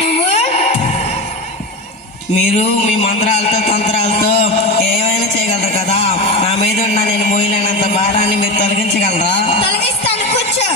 నువ్వు మీరు మీ మంత్రాలతో తంత్రాలతో ఏమైనా చేయగలరు కదా. నా మీద ఉన్న నేను మోయలేనంత భారాన్ని మీరు తొలగించగలరా? తొలగిస్తాను, కూర్చో.